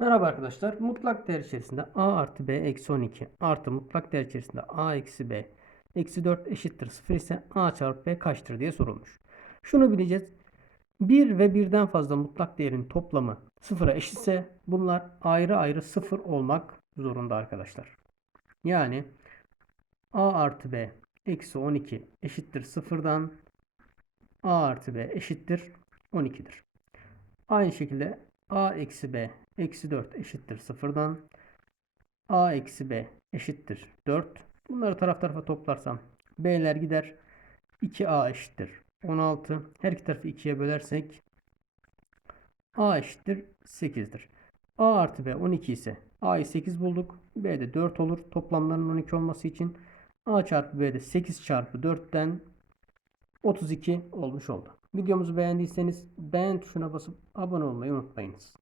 Merhaba arkadaşlar. Mutlak değer içerisinde a artı b eksi 12 artı mutlak değer içerisinde a eksi b eksi 4 eşittir 0 ise a çarpı b kaçtır diye sorulmuş. Şunu bileceğiz. 1 ve birden fazla mutlak değerin toplamı sıfıra eşitse bunlar ayrı ayrı sıfır olmak zorunda arkadaşlar. Yani a artı b eksi 12 eşittir sıfırdan a artı b eşittir 12'dir. Aynı şekilde a eksi b eksi 4 eşittir sıfırdan a eksi b eşittir 4. Bunları taraf tarafa toplarsam b'ler gider. 2a eşittir 16. Her iki tarafı 2'ye bölersek a eşittir 8'dir. a artı b 12 ise a'yı 8 bulduk. b de 4 olur. Toplamlarının 12 olması için a çarpı b de 8 çarpı 4'ten 32 olmuş oldu. Videomuzu beğendiyseniz beğen tuşuna basıp abone olmayı unutmayınız.